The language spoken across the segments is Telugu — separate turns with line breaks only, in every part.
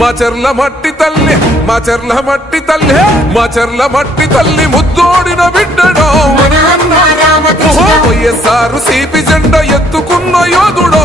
మా చెర్ల మట్టి తల్లి మా చెర్ల మట్టి తల్లి మా చెర్ల మట్టి తల్లి ముద్దోడిన బిడ్డడో.
మన
వైఎస్ఆర్ సిపి జెండ ఎత్తుకున్న యోధుడో.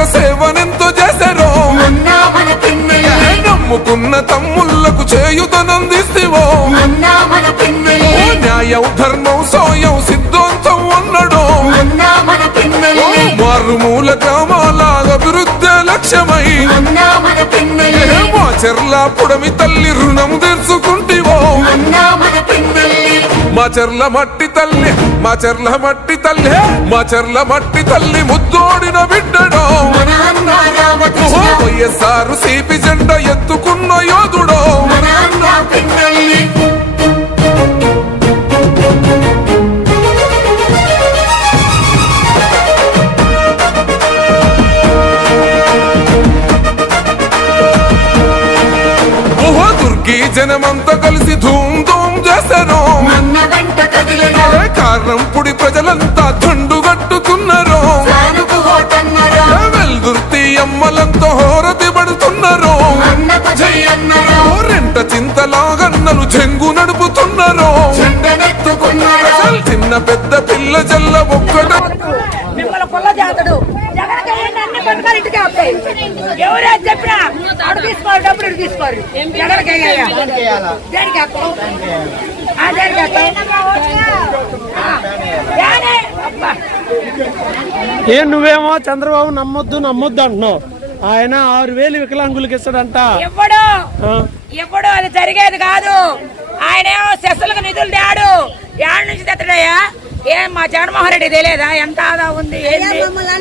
లేక సేవనెంతో చేశారో. నమ్ముకున్న తమ్ముళ్ళకు చేయుతనందిస్తేవో న్యాయం ధర్మం సోయం సిద్ధాంతం
పిన్నెల్లి
మారుమూల గ్రామాల అభివృద్ధి లక్ష్యమై. మా చెర్ల పుడమి తల్లి రుణం
పిన్నెల్లి
మా చెర్ల మట్టి తల్లి మా చెర్ల మట్టి తల్లి మా చెర్ల మట్టి తల్లి ముద్దోడిన బిడ్డడో. వైఎస్ఆర్ సిపి జెండ ఎత్తుకున్న యోధుడో. జనమంతా కలిసి ధూమ్ ధూమ్ ఏ కారణం? పుడి ప్రజలంతా రెంట చింతలాగన్నలు చెంగు నడుపుతున్నారు. చిన్న పెద్ద పిల్ల జల్ల ఒక్కట.
మిమ్మల్ని కొల్ల చెప్పినా అడు తీసుకోవాలి డబ్బులు ఇటు దేనికి దేనికి.
ఏ నువ్వేమో చంద్రబాబు నమ్మొద్దు నమ్మొద్దు అంటున్నావు. ఆయన ఆరు వేలు వికలాంగులకి ఇస్తాడంట.
ఎప్పుడు అది జరిగేది కాదు. ఆయన ఏమో సెస్సులకు నిధులు తేడు. ఏడు నుంచి తెత్తడయ్యా? ఏం మా జగన్మోహన్ రెడ్డి తెలియదా? ఎంత ఆదా ఉంది? ఏంది?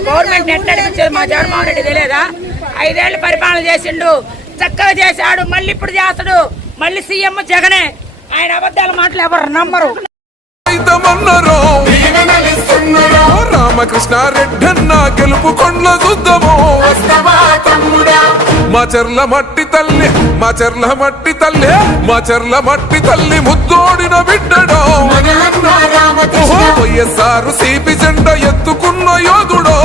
గవర్నమెంట్ నెట్ నడిపించేది మా జగన్మోహన్ రెడ్డి తెలియదా? ఐదేళ్ళు పరిపాలన చేసిండు. చక్కగా చేశాడు. మళ్ళీ ఇప్పుడు చేస్తాడు. మళ్ళీ సీఎం జగనే. ఆయన అబద్ధాల మాటలు ఎవరు నమ్మరు.
రామకృష్ణ రెడ్డన్న గెలుపు కొండ్ల చూద్దామో. మా చెర్ల మట్టి తల్లి మా చెర్ల మట్టి తల్లి మా చెర్ల మట్టి తల్లి ముద్దోడిన బిడ్డడో. వైఎస్ఆర్ సిపి జెండ ఎత్తుకున్న యోధుడో.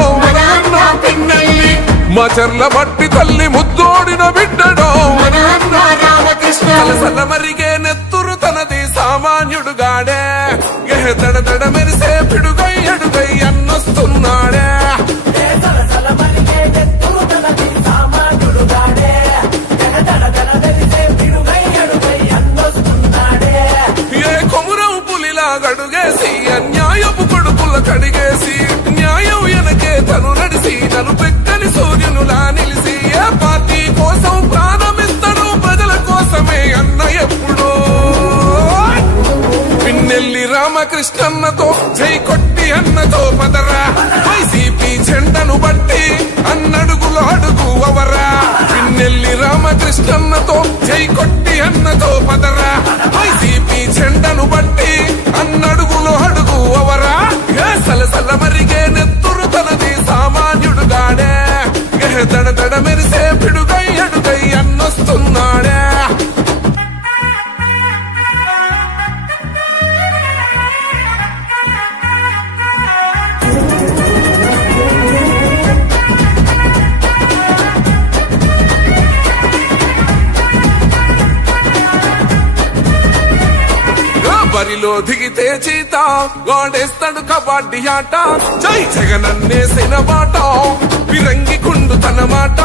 మా చెర్ల మట్టి తల్లి ముద్దోడిన బిడ్డడో. సలసల మరిగే mujer, tra, tra. పిన్నెల్లి జై కొట్టి అన్నతో పదరా. వైసీపీ జెండను బట్టి అన్నడుగులు అడుగు అవరా. పిన్నెల్లి రామకృష్ణన్నతో జై కొట్టి అన్నతో పదరా. వైసీపీ జెండ ఆ దిగితే చీత వాడేస్తాడు కబడ్డీ ఆట. జై జగనన్నేసిన మాట విరంగి కుండు తన మాట.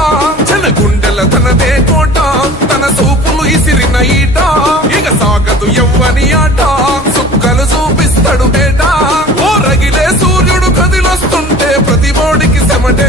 జన గుండెల తనదే కోట. తన సూపులు ఇసిరిన ఈట. ఇక సాగదు ఎవ్వని ఆట. సుక్కలు చూపిస్తాడు బేట ఓ రగిలే సూర్యుడు కదిలొస్తుంటే ప్రతి బోడికి సెమటే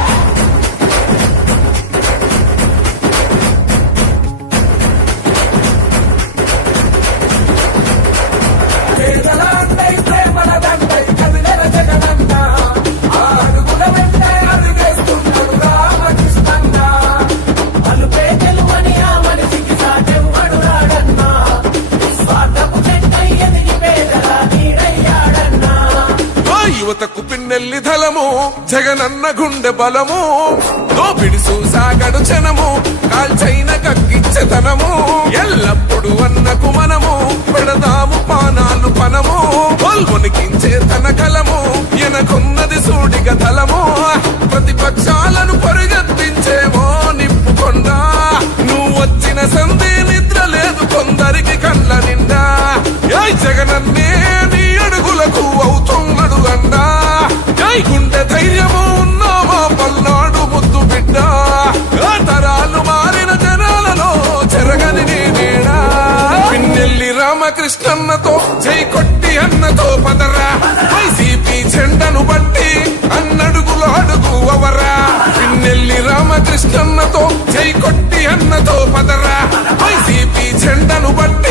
యువతకు ధలము జగనన్న గుండె బలము దోపిడి సాగడు జనము కాల్చైన కక్కిచ్చతనము ఎల్లప్పుడు అన్నకు మనము పెడదాము పానాలు పనము పొల్వనికించే కృష్ణన్నతో జై కొట్టి అన్నతో పదరా. వైసీపీ జెండను బట్టి అన్నడుగులు అడుగు అవరా పిన్నెల్లి రామకృష్ణన్నతో జై కొట్టి అన్నతో పదరా. వైసీపీ జెండను బట్టి